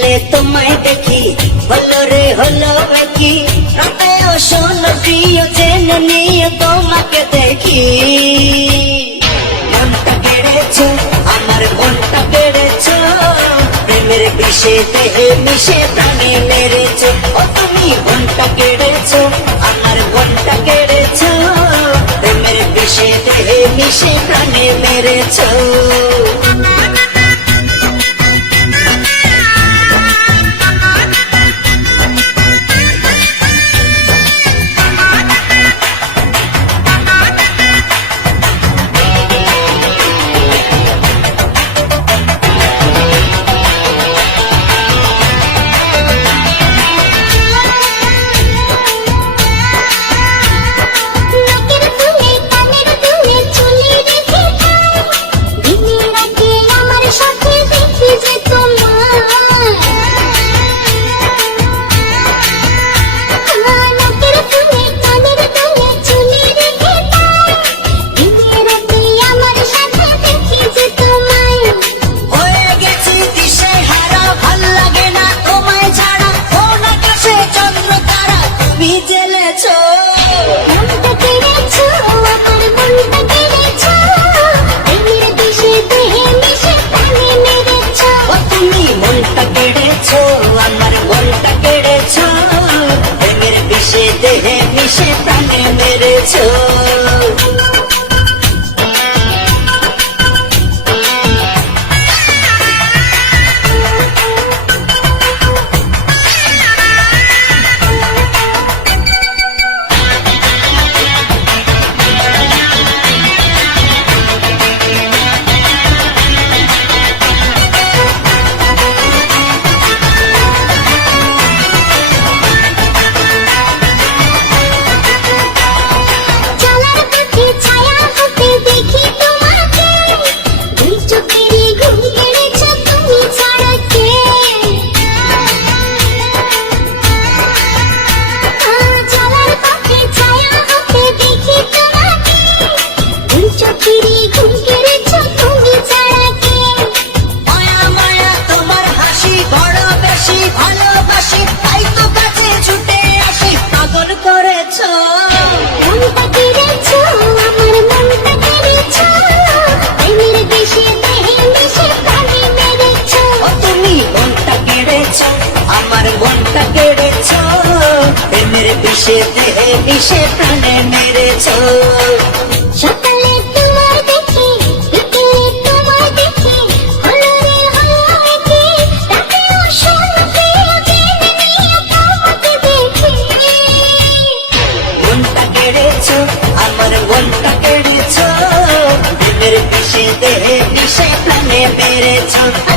দেখি তোমায় দেখি হলো রে হলো কি রাতেও শোনো প্রিয়, জেনে নিয়ে তোমাকে দেখি। মনটা কেড়েছো, আমার মনটা কেড়েছো, প্রেমের বিষে দেহে মিশে প্রাণে মেরেছো। ও তুমি মনটা কেড়েছো, আমার মনটা কেড়েছো, প্রেমের বিষে দেহে মিশে প্রাণে মেরেছো। মেরেছো কেড়েছো? আমার মনটা কেড়েছো? প্রেমের বিষে দেহে মিশে প্রাণে মেরেছো। সকালে তোমার দেখি বিকেলে তোমার দেখি হলো রে হলো শুনতে জেনে নিয়ে তোমাকে দেখি। মনটা কেড়েছো? আমার মনটা কেড়েছো? প্রেমের বিষে দেহে মিশে প্রাণে মেরেছো। তুমি মনটা